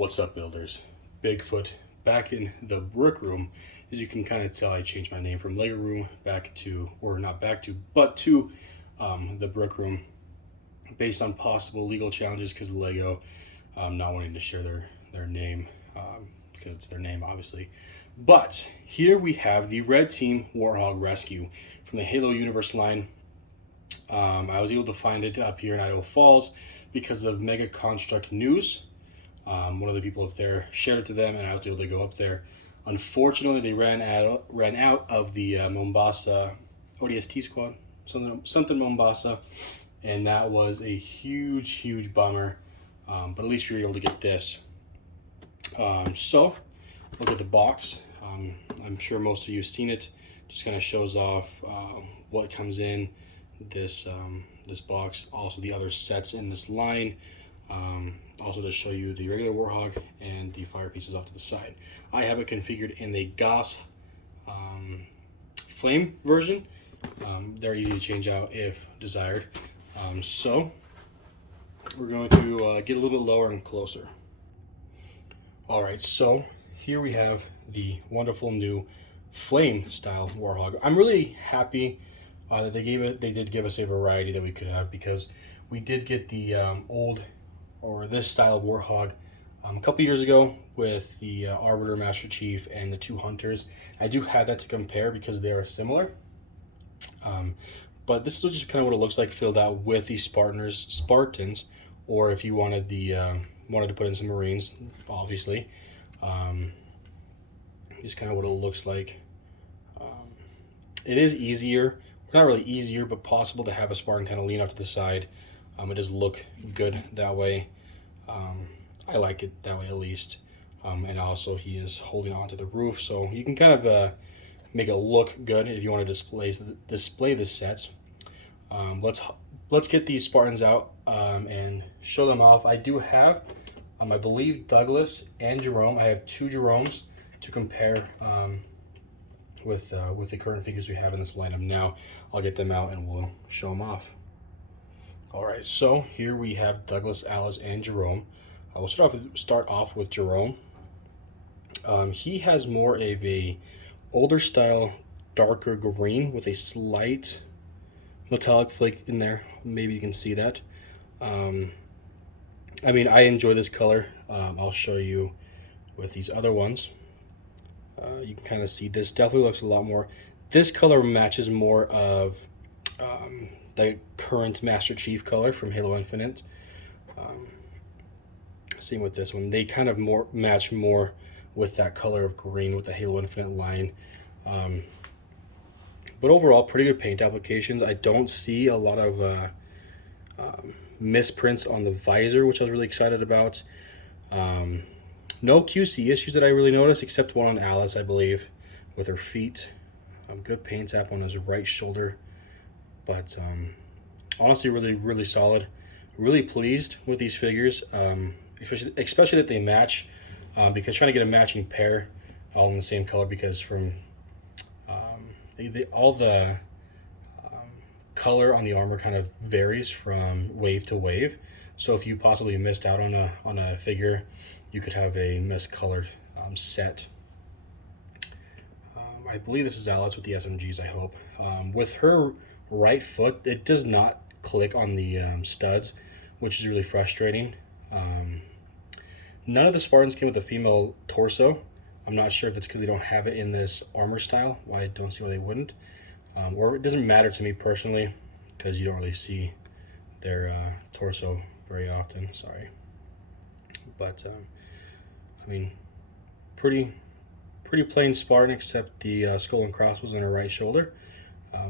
What's up, builders? Bigfoot back in the brick room. As you can kind of tell, I changed my name from Lego Room back to, or not back to, but to the brick room, based on possible legal challenges because of Lego not wanting to share their name because it's their name, obviously. But here we have the Red Team Warthog Rescue from the Halo Universe line. I was able to find it up here in Idaho Falls because of Mega Construct News. One of the people up there shared it to them, and I was able to go up there. Unfortunately, they ran out of the Mombasa ODST squad, something Mombasa, and that was a huge bummer. But at least we were able to get this. So look at the box. I'm sure most of you have seen it. Just kind of shows off what comes in this box. Also the other sets in this line. Also to show you the regular Warthog and the fire pieces off to the side. I have it configured in the Gauss flame version. They're easy to change out if desired. So we're going to get a little bit lower and closer. All right, so here we have the wonderful new flame style Warthog. I'm really happy that they did give us a variety that we could have, because we did get the old, or this style of Warthog a couple years ago with the Arbiter, Master Chief, and the two Hunters. I do have that to compare because they are similar. But this is just kind of what it looks like filled out with the Spartans, or if you wanted to put in some Marines, obviously. Just kind of what it looks like. It is easier, not really easier, but possible to have a Spartan kind of lean out to the side. It does look good that way. I like it that way, at least. And also he is holding on to the roof, so you can kind of make it look good if you want to display the sets. Let's get these Spartans out and show them off. I do have, I believe, Douglas and Jerome. I have two Jeromes to compare with the current figures we have in this lineup now. I'll get them out and we'll show them off. All right, so here we have Douglas, Alice, and Jerome. We'll start off with Jerome. He has more of a older style, darker green with a slight metallic flake in there. Maybe you can see that. I mean, I enjoy this color. I'll show you with these other ones. You can kind of see this definitely looks a lot more. This color matches more of the current Master Chief color from Halo Infinite. Same with this one. They kind of match more with that color of green with the Halo Infinite line. But overall, pretty good paint applications. I don't see a lot of misprints on the visor, which I was really excited about. No QC issues that I really noticed, except one on Alice, I believe, with her feet. Good paint tap on his right shoulder. But honestly, really solid. Really pleased with these figures, especially that they match, because trying to get a matching pair all in the same color, because from all the color on the armor kind of varies from wave to wave. So if you possibly missed out on a figure, you could have a miscolored set. I believe this is Alice with the SMGs, I hope. With her right foot, it does not click on the studs, which is really frustrating. None of the Spartans came with a female torso. I'm not sure if it's because they don't have it in this armor style. Why I don't see why they wouldn't. Or it doesn't matter to me personally, because you don't really see their torso very often. Sorry. But I mean, pretty plain Spartan, except the skull and crossbones on her right shoulder,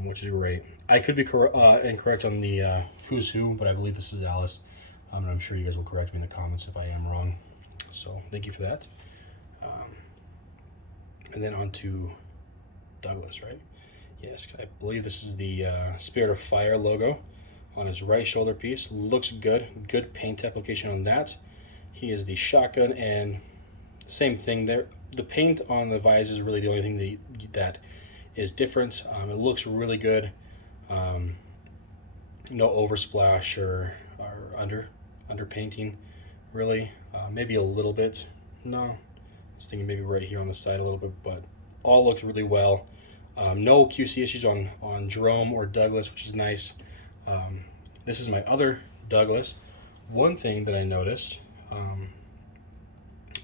which is great. I could be incorrect on the who's who, but I believe this is Alice. And I'm sure you guys will correct me in the comments if I am wrong. So thank you for that. And then on to Douglas, right? Yes, I believe this is the Spirit of Fire logo on his right shoulder piece. Looks good. Good paint application on that. He is the shotgun, and same thing there. The paint on the visor is really the only thing that is different. It looks really good. No oversplash or under painting, really. maybe a little bit. No, I was thinking maybe right here on the side a little bit, but all looks really well. No QC issues on Jerome or Douglas, which is nice. This is my other Douglas. One thing that I noticed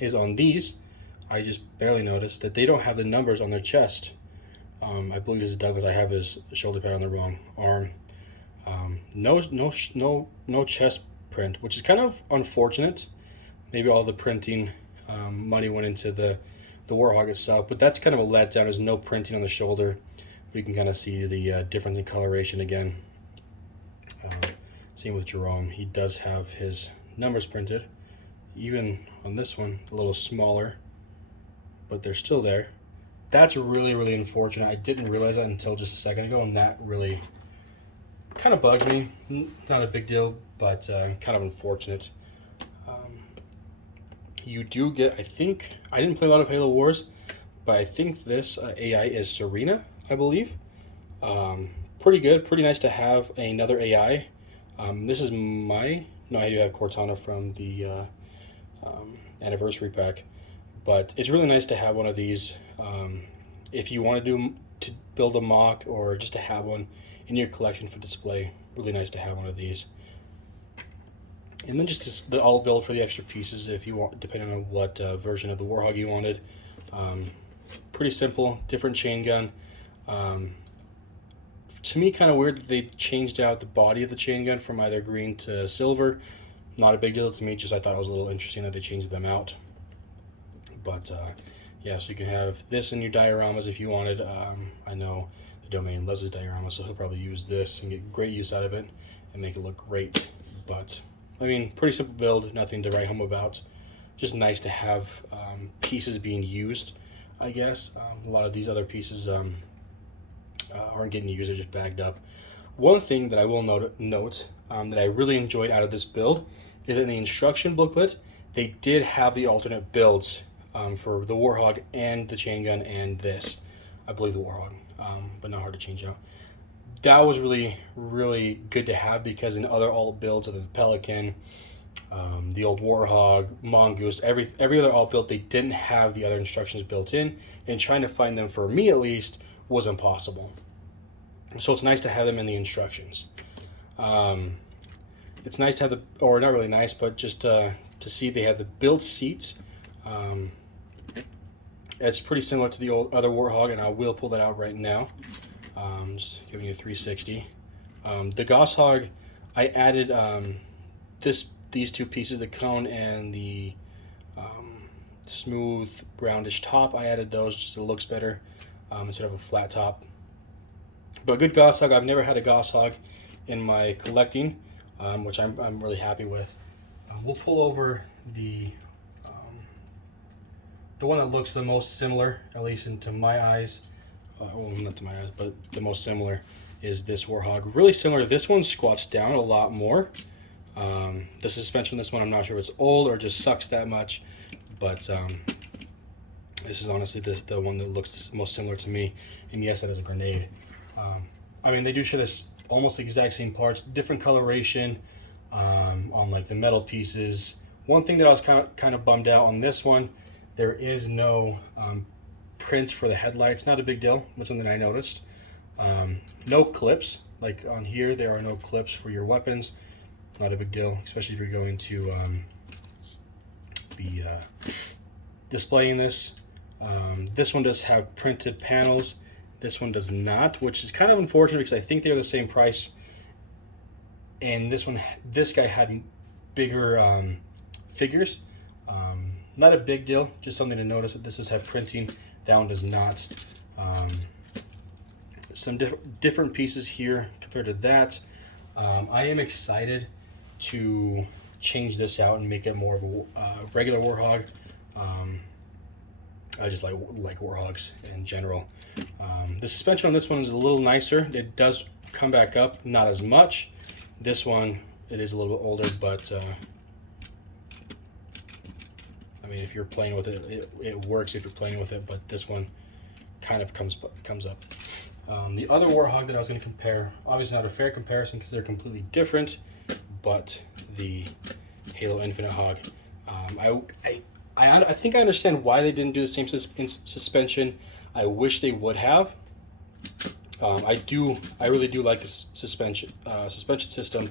is on these, I just barely noticed that they don't have the numbers on their chest. I believe this is Douglas. I have his shoulder pad on the wrong arm. No chest print, which is kind of unfortunate. Maybe all the printing money went into the Warthog itself, but that's kind of a letdown. There's no printing on the shoulder, but you can kind of see the difference in coloration again. Same with Jerome. He does have his numbers printed. Even on this one, a little smaller, but they're still there. That's really unfortunate. I didn't realize that until just a second ago, and that really kind of bugs me. It's not a big deal, but kind of unfortunate. You do get, I think, I didn't play a lot of Halo Wars, but I think this AI is Serena, I believe. Pretty good, pretty nice to have another AI. This is I do have Cortana from the anniversary pack, but it's really nice to have one of these. If you want to build a mock or just to have one in your collection for display, really nice to have one of these. And then just the all build for the extra pieces if you want, depending on what version of the Warthog you wanted. Pretty simple, different chain gun. To me, kind of weird that they changed out the body of the chain gun from either green to silver. Not a big deal to me, just I thought it was a little interesting that they changed them out. But yeah, so you can have this in your dioramas if you wanted. I know the Domain loves his diorama, so he'll probably use this and get great use out of it and make it look great. But I mean, pretty simple build, nothing to write home about. Just nice to have pieces being used, I guess. A lot of these other pieces aren't getting used, they're just bagged up. One thing that I will note that I really enjoyed out of this build is in the instruction booklet, they did have the alternate builds for the Warthog and the chain gun and this. I believe the Warthog, but not hard to change out. That was really good to have, because in other alt builds of the Pelican, the old Warthog, Mongoose, every other alt build, they didn't have the other instructions built in, and trying to find them, for me at least, was impossible. So it's nice to have them in the instructions. It's nice to have or not really nice, but just to see they have the built seats. It's pretty similar to the old other Warthog, and I will pull that out right now. Just giving you a 360. The Goshawk, I added these two pieces, the cone and the smooth roundish top. I added those just so it looks better instead of a flat top. But good Goshawk. I've never had a Goshawk in my collecting, which I'm really happy with. We'll pull over the one that looks the most similar, at least into my eyes. Well, not to my eyes, but the most similar is this Warthog. Really similar. This one squats down a lot more. The suspension on this one, I'm not sure if it's old or just sucks that much, but this is honestly the one that looks most similar to me. And yes, that is a grenade. I mean, they do share this almost the exact same parts, different coloration on like the metal pieces. One thing that I was kind of bummed out on this one, there is no print for the headlights. Not a big deal, but something I noticed. No clips, like on here there are no clips for your weapons. Not a big deal, especially if you're going to be displaying this. This one does have printed panels. This one does not, which is kind of unfortunate because I think they're the same price. And this guy had bigger figures. Not a big deal, just something to notice that this does have printing. That one does not. Some different pieces here compared to that. I am excited to change this out and make it more of a regular Warthog. I just like Warthogs in general. The suspension on this one is a little nicer. It does come back up, not as much. This one, it is a little bit older, but I mean, if you're playing with it, it works if you're playing with it, but this one kind of comes up. The other Warthog that I was going to compare, obviously not a fair comparison because they're completely different, but the Halo Infinite Hog. I think I understand why they didn't do the same suspension. I wish they would have. I really do like the suspension system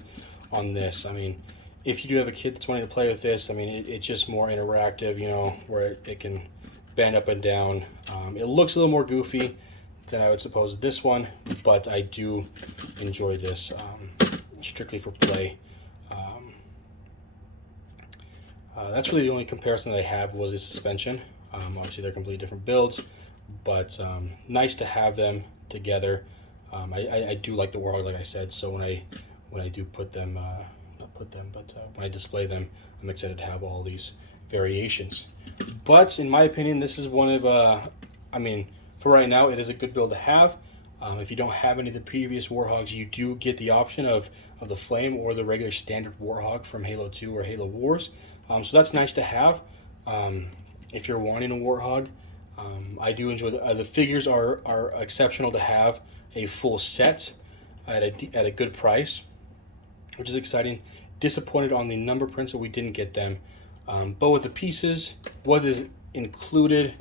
on this. I mean, if you do have a kid that's wanting to play with this, I mean, it's just more interactive, you know, where it can bend up and down. It looks a little more goofy than I would suppose this one, but I do enjoy this strictly for play. That's really the only comparison that I have was the suspension. Obviously, they're completely different builds, but nice to have them together. I do like the Warthog, like I said, so when I do put them, when I display them, I'm excited to have all these variations. But in my opinion, this is one of, I mean, for right now, it is a good build to have. If you don't have any of the previous Warthogs, you do get the option of the Flame or the regular standard Warthog from Halo 2 or Halo Wars. So that's nice to have if you're wanting a Warthog. I do enjoy the figures are exceptional to have a full set at a good price, which is exciting. Disappointed on the number prints that we didn't get them, but with the pieces, what is included,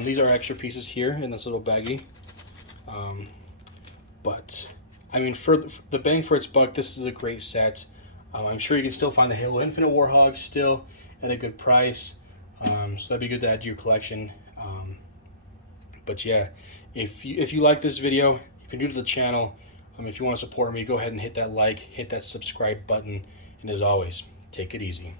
these are extra pieces here in this little baggie. But I mean, for the bang for its buck, this is a great set. I'm sure you can still find the Halo Infinite Warthog still at a good price, so that'd be good to add to your collection. But yeah, if you like this video, if you're new to the channel, if you want to support me, go ahead and hit that like, hit that subscribe button, and as always, take it easy.